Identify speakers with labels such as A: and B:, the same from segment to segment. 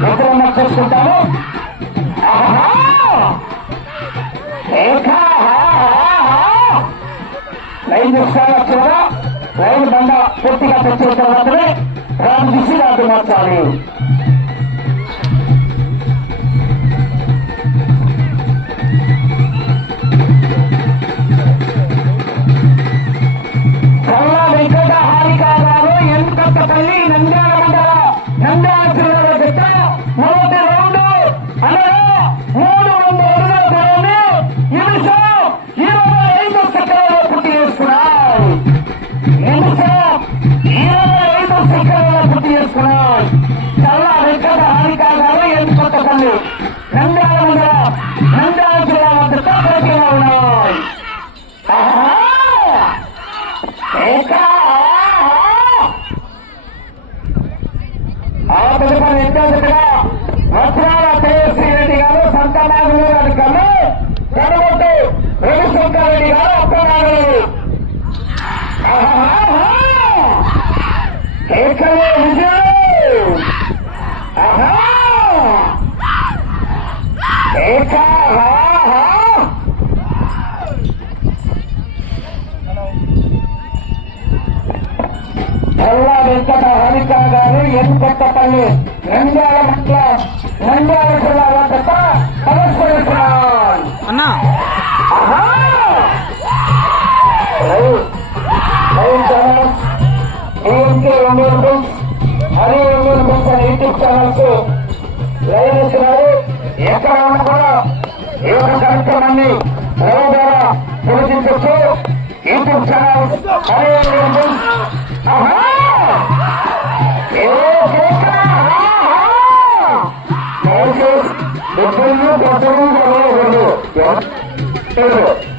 A: మాత్రమే చూసుకుంటాము. ఆహా! ఏకా, రైలు లైన్ చూస్తాను లైన్ బండ పూర్తిగా తెచ్చిన తర్వాతనే రామ్ దిశ మార్చాలి. కల్ల వెంకట హారిక గారు నంద్యాల ఏకా! ఆహా! చల్లా వెంకట హారిక గారు ఎన్కొత్తపల్లి నంద్యాల మండలం నంద్యాల జిల్లా వద్ద పరస్పరిస్తున్నారు
B: అన్నా
A: ఆహా! Channels, AMK Hari Indian books అనే యూట్యూబ్ ఛానల్స్ లైవ్ ఇస్తున్నారు ఎక్కడ కూడా ఏ కార్యక్రమాన్ని ద్వారా ప్రదర్శించవచ్చు యూట్యూబ్ ఛానల్ ఏ దయచేసి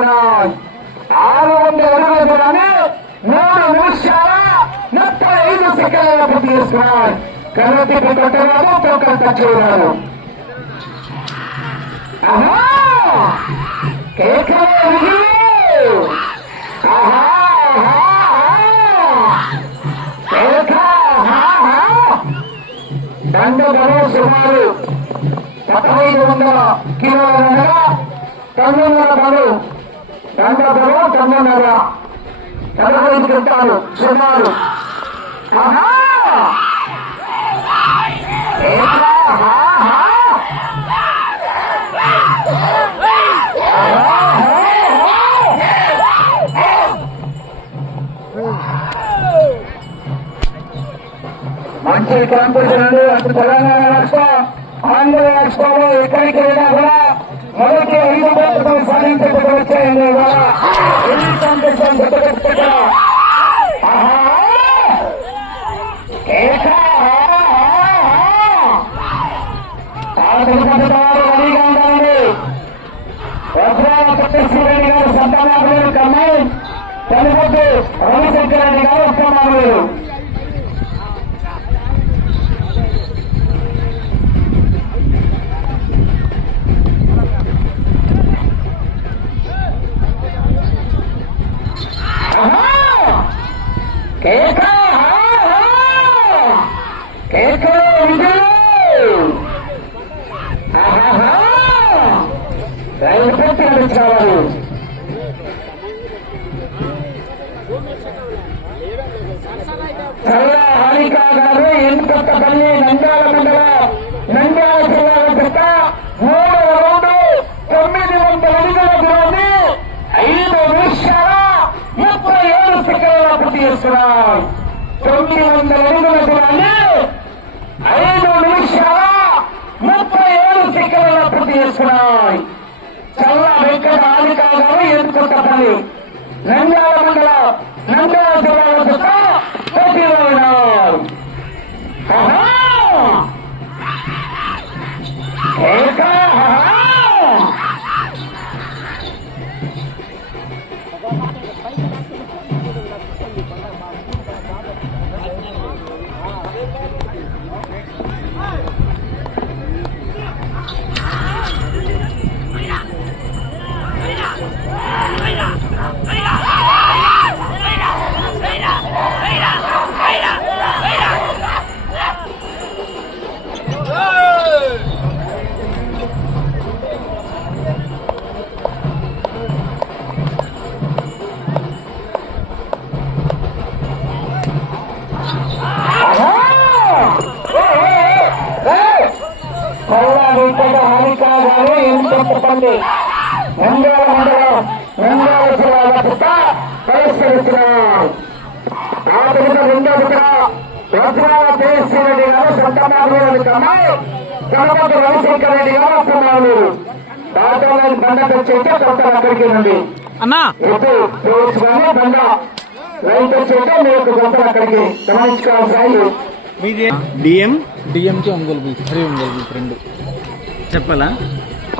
A: పూర్తి ఆరు వందల అడుగులు కానీ మూడు నిమిషాల ముప్పై ఐదు సెకండ్ల పూర్తి చేసుకున్నాం కన్నతి పెట్టరాదు తోకలు తచ్చేవారు ఆహా! కేకలే విజయం! సుమారు పదహైదు వందల కిలోల తొమ్మిది వందల బరువు దండ బరువు తొమ్మిదిన్నర పదహైదు గంటలు మంచి కాంపిటీషన్ అటు తెలంగాణ రాష్ట్రం ఆంధ్ర రాష్ట్రంలో ఎక్కడికి వెళ్ళినా మనకి ఐదు కోట్లతో సాధించడానికి వచ్చాయండి గుర్తుపెట్టుకుంటా సంతానాలు కమ్మాయి రవిశంకర్ రెడ్డి గారు వస్తున్నారు కేక కేక రైలు పెట్టి నడుచుకోవాలి చల్ల హారిక గారు ఎన్నికొత్తపల్లి నంద్యాల మండల నంద్యాల జిల్లాల చెత్త మూడు రౌండు తొమ్మిది వందల అడుగుల దూరాన్ని ఐదు నిమిషాల ముప్పై ఏడు సెకండ్ల పూర్తి చేస్తున్నాం. తొమ్మిది వందల అడుగుల దూరాన్ని ఐదు నిమిషాల ముప్పై ఏడు సెకండ్ల పూర్తి చేస్తున్నాయి చల్ల వెంకట హారిక గారు ఎన్నికొత్తపల్లి నంద్యాల మండల నంద్యాల జిల్లాల చెత్త పోటీలో Huh? ఎన్నికొత్తపల్లి నంద్యాల మండలం నంద్యాల జిల్లాల పుట్ట పరిష్కరిస్తున్నారు ఆ రెండో రెడ్డి గారు రవిశంకర్ రెడ్డి గారు బండ తెచ్చేస్తే కొత్త అక్కడికి రండి. పోవచ్చు కానీ బండ తెచ్చేస్తే మీకు అక్కడికి గమనించుకోవాల్సి
B: డిఎం? డిఎంకి ఒంగోలు బీచ్ హరి ఒంగోలు బీచ్ రెండు. చెప్పాలా?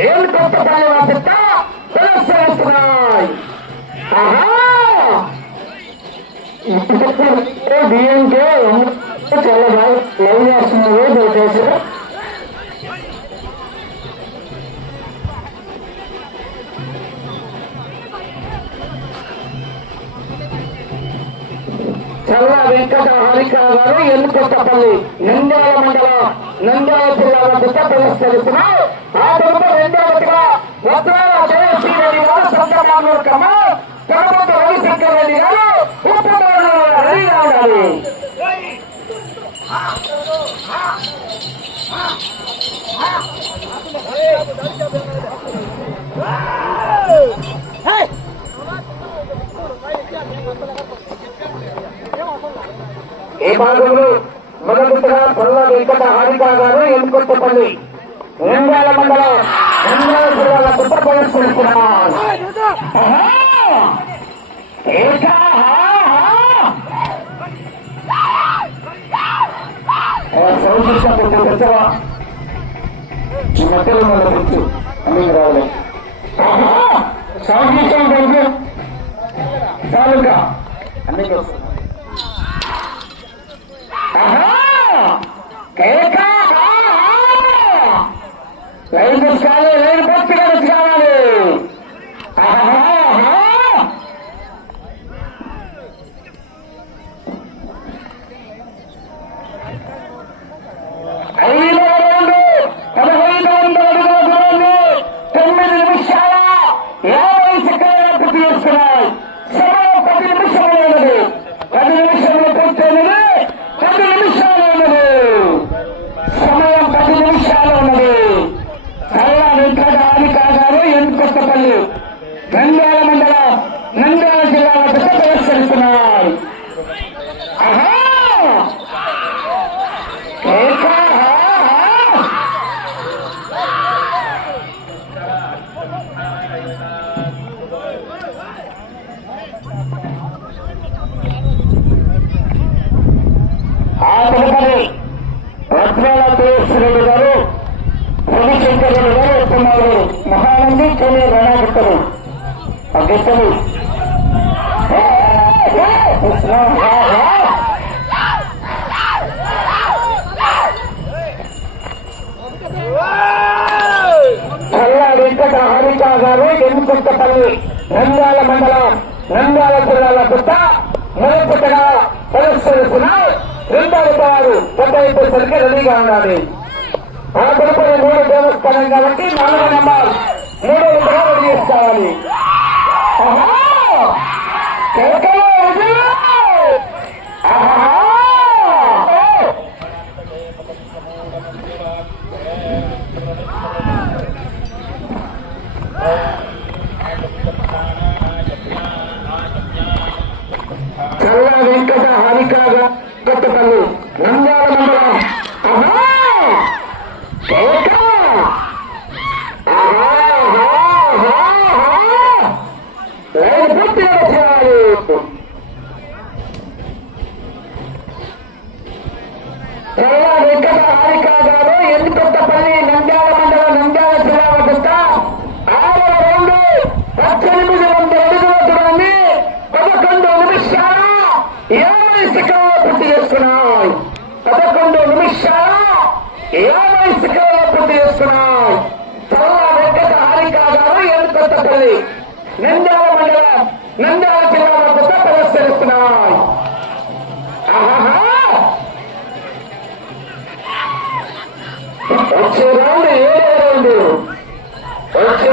A: ఏం మధ్య ప్రదర్శనిస్తున్నాయి ఆహా ఇప్పుడు డిఎంకే చాలా బాగా చేస్తున్నారు దయచేసి చల్ల వెంకట హారిక గారు ఎన్నుకొత్తపల్లి నంద్యాల మండలం నంద్యాల జిల్లాల గుట్ట ప్రదర్శిస్తున్నారు వజ్రాల జయశ్రీ రెడ్డి గారు సొంత మామూలు క్రమ రవిశంకర్ రెడ్డి గారు ఉపమానులు రెడీగా ఉండాలి ఈ భాగంలో మొదటిగా పొల్ల వెంకట హారిక గారు ఎన్నుకొత్తపల్లి నంద్యాల మండలం. నంద్యాల జిల్లాల గుట్ట ప్రదర్శిస్తున్నారు ఆహా! ఏకా! సౌండ్ సిస్టమ్ కొంచెం పెంచవా ఈ మధ్యలో మన లైన్ తీసుకోవాలి లైన్ పూర్తిగా తెచ్చుకోవాలి ఆహా! గారు ఎన్నుకుంటపల్లి నంద్యాల మండలం నంద్యాల జిల్లాల గుట్ట మొదటిగా ప్రదర్శిస్తున్నారు రెండవ వారు పెద్ద ఎత్తుసరికి రెడీగా ఉండాలి. ఆ తదుపరి మూడు దేవస్థానం కాబట్టి నాలుగు నెంబర్ మూడవ రెడీ చేసుకోవాలి. গতকালে ఉన్నది నంద్యాల మండలం నంద్యాల జిల్లాలో కొత్త సమస్యలు వస్తున్నాయి వచ్చే రౌండ్ ఏడే రౌండ్. వచ్చే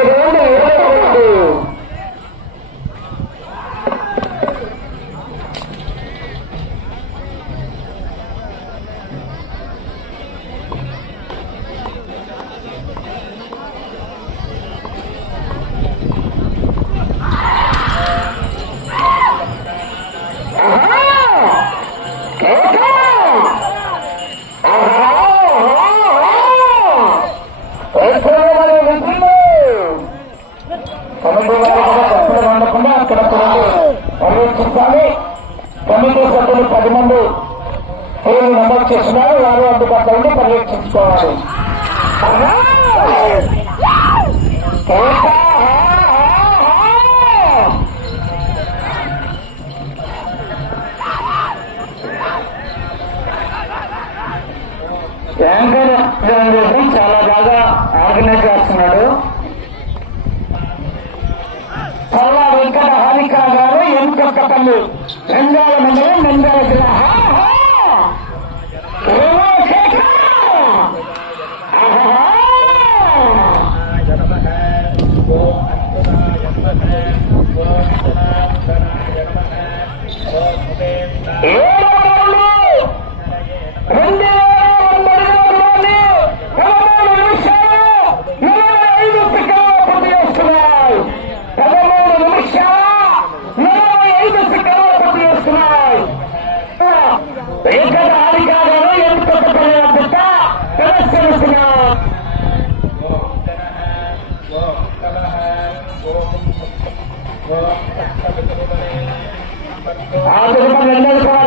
A: ಸಾಧಿಕಾಗಾರ ಎಂಕ ಕಟ್ಟಲು ಬೆಂಗಾಲ ಮಂಡಲ ಬೆಂಗಾಲ ಗ್ರಹ ఆ కుటుంబం ఎన్నడూ కూడా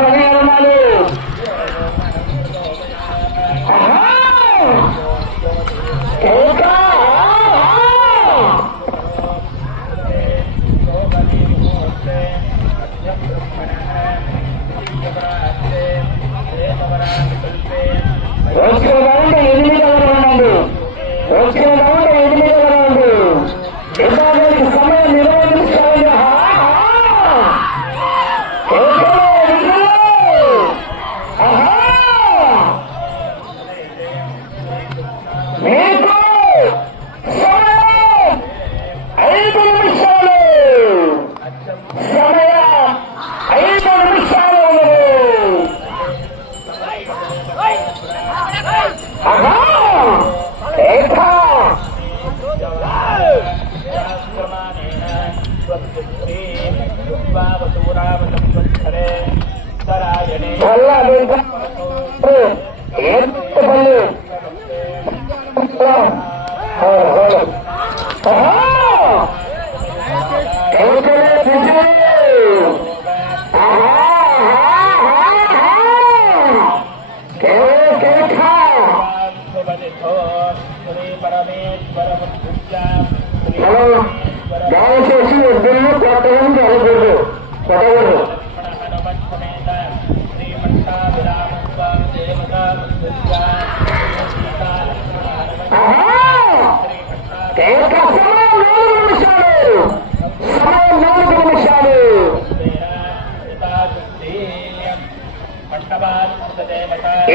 A: దయచేసి ఇద్దరు కొట్టడం జరగకూడదు కొట్టకూడదు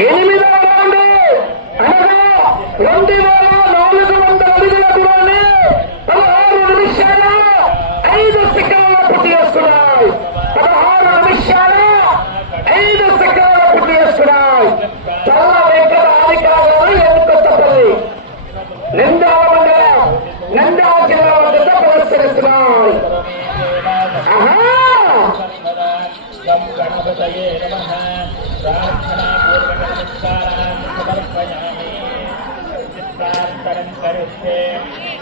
A: ఎనిమిదవ రౌండ్ అనగా రెండు వేల
C: గణపతయే నమ ప్రార్థనాపూర్వకనమస్కారాన్ని సమర్పయామి చిత్తాంతరం కరిష్యే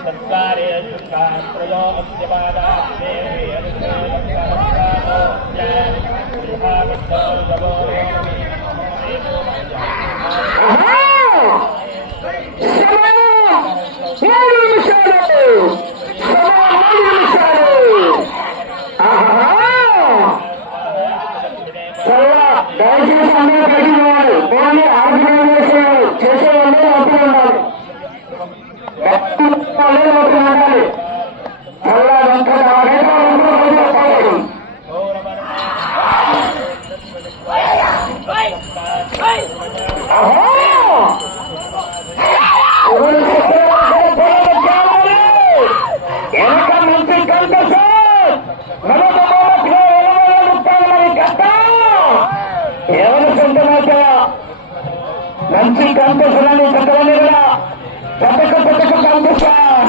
C: సత్కారే శుక్లాశ్రయో అస్యపాదాస్తే
A: ఆహా! కనిపిస్తున్నాను చెప్పడం కదా. పథక పథక కనిపిస్తాం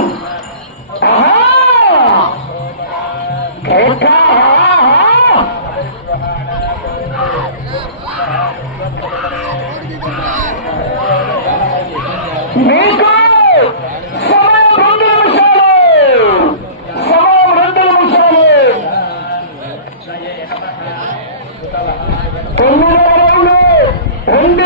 A: మీకు సమయం రెండు నిమిషాలు. సమయం రెండు నిమిషాలు. తొమ్మిది రెండు రెండు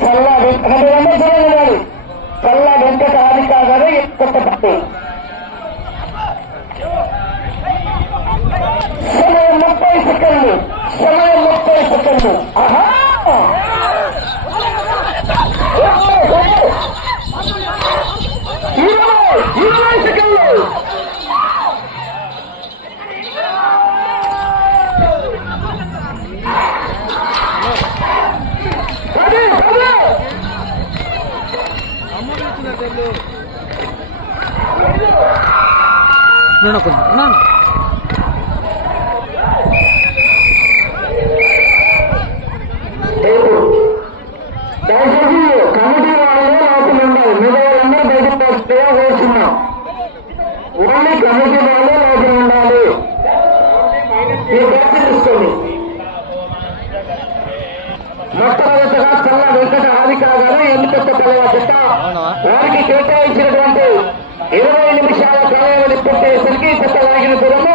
A: చల్ల వెంకట ఆదికాగాను ఎన్నుకొత్తపల్లి చల్ల వెంకట హారిక చల్ల వెంకట దయచేసి కమిటీ వాళ్ళే లోపల ఉండాలి మిగతా వాళ్ళందరూ బయటకు వస్తే కోరుచున్నాం ఓన్లీ కమిటీ వాళ్ళే లోపల ఉండాలి మీరు బయట తీసుకోండి మొట్టమొదటగా చల్ల వెంకట ఆదికా వారికి కేటాయించినటువంటి ఇరవై నిమిషాల కాలావధి పూర్తయ్యేసరికి కొత్త వాగిన దూరము